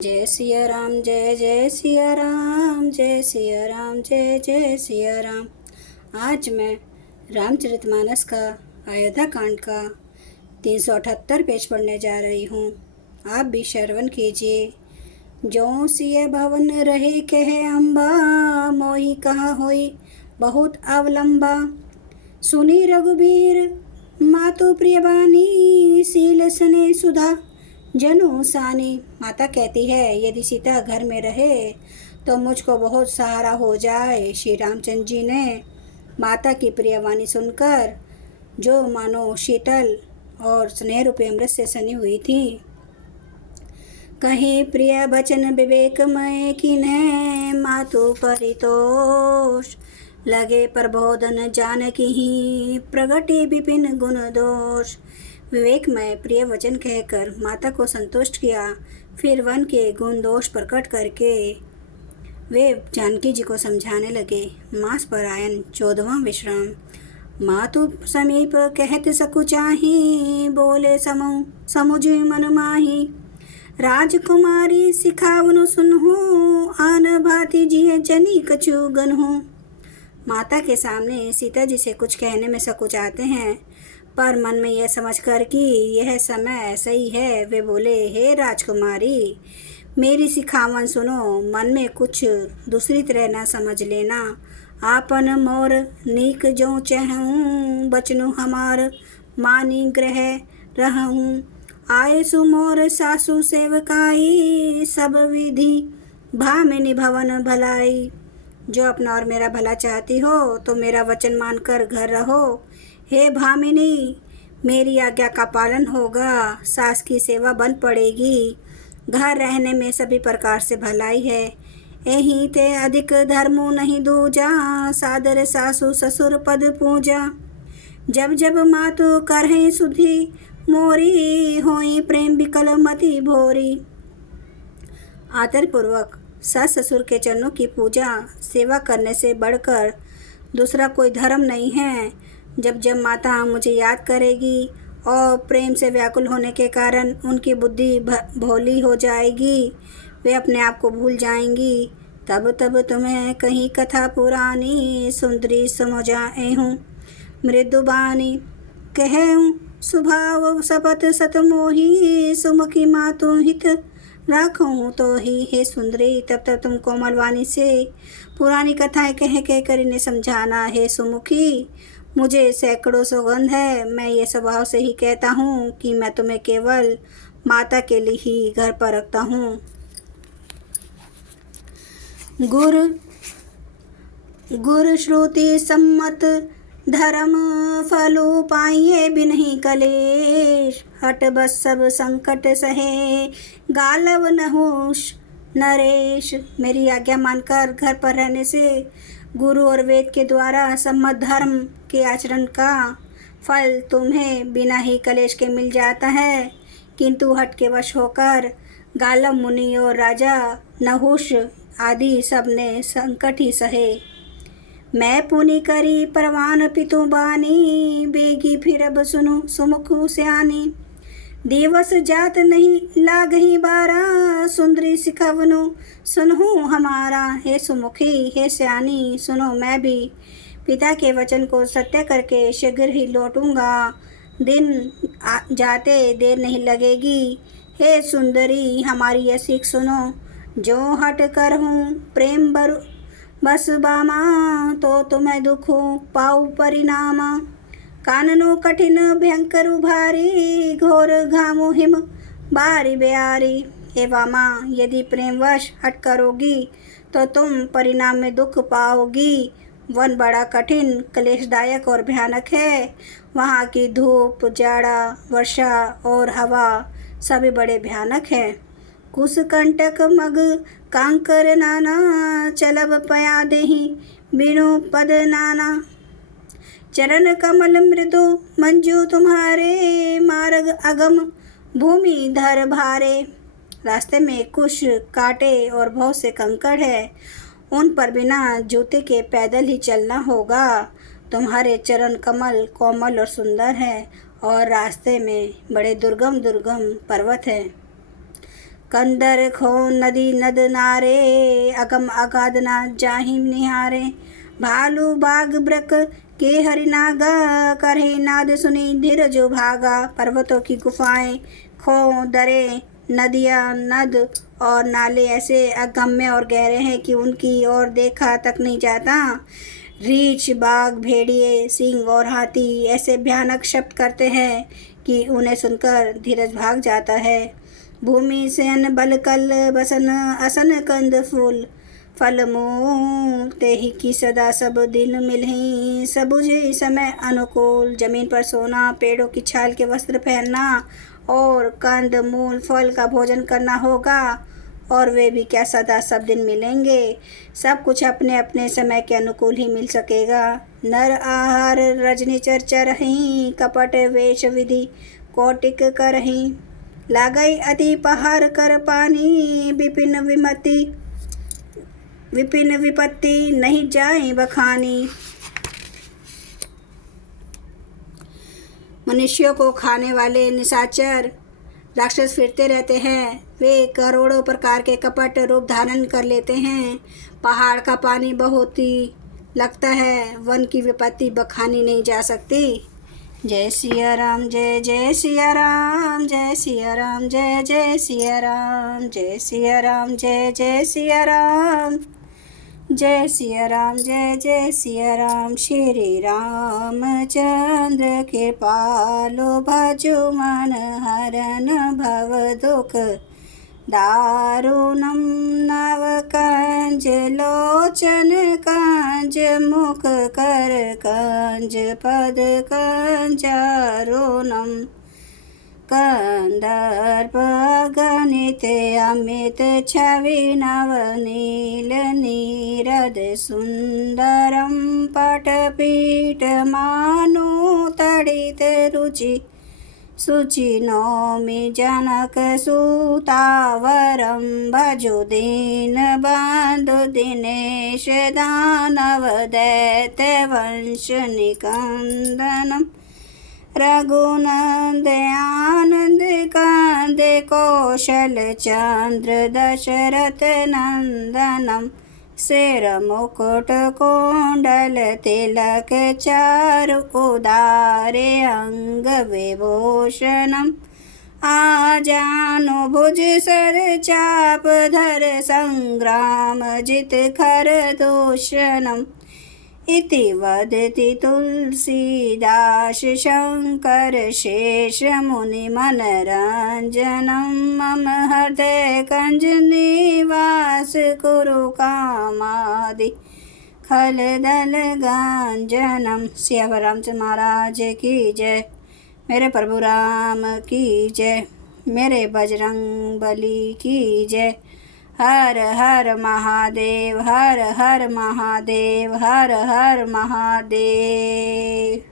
जय सिया राम, जय जय सिया राम, जय सिया राम, जय जय सिया राम। आज मैं रामचरितमानस का अयोध्या कांड का 378 पेज पढ़ने जा रही हूँ। आप भी श्रवण कीजिए। जो सिय भवन रहे कहे अम्बा, मोहि कहा होई बहुत अवलंबा। सुनी रघुबीर मातु प्रिय बानी, शील सने सुधा जनु सानी। माता कहती है, यदि सीता घर में रहे तो मुझको बहुत सहारा हो जाए। श्री रामचंद्र जी ने माता की प्रिय वाणी सुनकर, जो मानो शीतल और स्नेह रूपी अमृत से सनी हुई थी, कहीं प्रिय बचन विवेकमय किन्हें मातु परितोष। लगे प्रबोधन जानकी ही, प्रगटे विपिन गुण दोष। विवेकमय प्रिय वचन कहकर माता को संतुष्ट किया। फिर वन के गुण दोष प्रकट करके वे जानकी जी को समझाने लगे। मास परायण 14वां विश्राम। मातु समीप कहत सकुचाही, बोले समुझ मन माही। राजकुमारी सिखावनु सुनहु, आन भांति जिय जनी कछु गनहु। माता के सामने सीता जी से कुछ कहने में सकुचाते हैं, पर मन में यह समझकर कि यह समय सही है, वे बोले, हे राजकुमारी, मेरी सिखावन सुनो। मन में कुछ दूसरी तरह न समझ लेना। आपन मोर नीक जो चहूँ, बचनु हमार मानी ग्रह रहूँ। आए सु मोर सासु सेवकाई, सब विधि भामिनी भवन भलाई। जो अपना और मेरा भला चाहती हो तो मेरा वचन मानकर घर रहो। हे भामिनी, मेरी आज्ञा का पालन होगा, सास की सेवा बन पड़ेगी। घर रहने में सभी प्रकार से भलाई है। यहीं ते अधिक धर्मो नहीं दूजा, सादर सासु ससुर पद पूजा। जब जब मातु करहीं सुधि मोरी, होई प्रेम विकल मति भोरी। आदर पूर्वक सास ससुर के चरणों की पूजा सेवा करने से बढ़कर दूसरा कोई धर्म नहीं है। जब जब माता मुझे याद करेगी और प्रेम से व्याकुल होने के कारण उनकी बुद्धि भोली हो जाएगी, वे अपने आप को भूल जाएंगी, तब तब तुम्हें कहीं कथा पुरानी, सुंदरी समझाए हूँ मृदुबानी। कहूँ स्वभाव शपथ सतमोही, सुमुखी मातु हित राखूं तो ही। हे सुंदरी, तब तब तुम कोमल वाणी से पुरानी कथाएं कह कर इन्हें समझाना। हे सुमुखी, मुझे सैकड़ों सौगंध है, मैं ये स्वभाव से ही कहता हूँ कि मैं तुम्हें केवल माता के लिए ही घर पर रखता हूँ। गुर श्रुति सम्मत धर्म फलो पाइए बिनहि कलेश। हट बस सब संकट सहे, गालव नहुष नरेश। मेरी आज्ञा मानकर घर पर रहने से गुरु और वेद के द्वारा सम्मत धर्म के आचरण का फल तुम्हें बिना ही कलेश के मिल जाता है, किंतु हट के वश होकर गालव मुनि और राजा नहुष आदि सब ने संकट ही सहे। मैं पुनि करी परवान पितु बानी, बेगी फिर अब सुनु सुमुख स्यानी। दिवस जात नहीं लागही बारा, सुंदरी सिखवनु सुनहु हमारा। हे सुमुखी, हे स्यानी, सुनो, मैं भी पिता के वचन को सत्य करके शीघ्र ही लौटूंगा। दिन जाते देर नहीं लगेगी। हे सुंदरी, हमारी यह सीख सुनो। जो हट कर हूँ प्रेम बस बामा, तो तुम्हें दुख पाऊ परिणाम। काननो कठिन भयंकर भारी, घोर घामो हिम बारी बेयारी। हे वामा, यदि प्रेमवश हट करोगी तो तुम परिणाम में दुख पाओगी। वन बड़ा कठिन, क्लेशदायक और भयानक है। वहाँ की धूप, जाड़ा, वर्षा और हवा सभी बड़े भयानक है। कुशकंटक मग कांकर नाना, चलब पया देहि बिनु पद नाना। चरण कमल मृदु मंजू तुम्हारे, मार्ग अगम भूमि धर भारे। रास्ते में कुश, कांटे और बहुत से कंकड़ है, उन पर बिना जूते के पैदल ही चलना होगा। तुम्हारे चरण कमल कोमल और सुंदर है, और रास्ते में बड़े दुर्गम दुर्गम पर्वत है। कंदर खो नदी नद नारे, अगम अगाध ना जाहिम निहारे। भालू बाघ ब्रक के हरिनाग, करहे नाद सुनी धीर जो भागा। पर्वतों की गुफाएं, खो दरे, नदियाँ, नद और नाले ऐसे अगम्य और गहरे हैं कि उनकी ओर देखा तक नहीं जाता। रीछ, बाघ, भेड़िए, सिंह और हाथी ऐसे भयानक शब्द करते हैं कि उन्हें सुनकर धीरज भाग जाता है। भूमि से अन्न बल कल बसन, असन कंद फूल फल मूल, तेहि की सदा सब दिन मिलहीं, सबुझे समय अनुकूल। जमीन पर सोना, पेड़ों की छाल के वस्त्र पहनना और कंद मूल फल का भोजन करना होगा, और वे भी क्या सदा सब दिन मिलेंगे। सब कुछ अपने अपने समय के अनुकूल ही मिल सकेगा। नर आहार रजनी चर्चा रहीं, कपट वेश विधि कौटिक करहीं। लागई अति पहार कर पानी, विपिन विपत्ति नहीं जाए बखानी। मनुष्यों को खाने वाले निशाचर राक्षस फिरते रहते हैं। वे करोड़ों प्रकार के कपट रूप धारण कर लेते हैं। पहाड़ का पानी बहुत ही लगता है, वन की विपत्ति बखानी नहीं जा सकती। जय सिया राम, जय जय सिया राम, जय सिया राम, जय जय सिया राम, जय सिया राम, जय जय सिया राम, जय सिया राम, जय जय सिया राम। श्री रामचंद्र कृपालो, भजो मन हरन भव दुख दारुणम। नव कंज लोचन कंज, मुख कर कंज, पद कंजारुणम। कंदर्प गणित अमित छवि, नवनील नीरद सुंदरम। पटपीठ मानु तड़ित रुचि, शुचि नौमि जनक सुतावरम। भजो दीन बंधु दिनेश, दानव दैत्य वंश निकंदनम। रघुनंद आनंद कंद, कौशल चंद्र दशरथ नंदनम। सिर मुकुट कुंडल तिलक, चारु उदारे अंग विभूषणम। आजानु भुज सर चाप धर, संग्राम जित खर दूषणम। इति वदति तुलसीदास, शंकर शेष मुनि मनरंजनम। मम हृदय कंज निवास, कुरु कामादि खलदल गंजनम। सियावर रामचंद्र महाराज की जय। मेरे प्रभु राम की जय। मेरे बजरंग बली की जय। हर हर महादेव, हर हर महादेव, हर हर महादेव।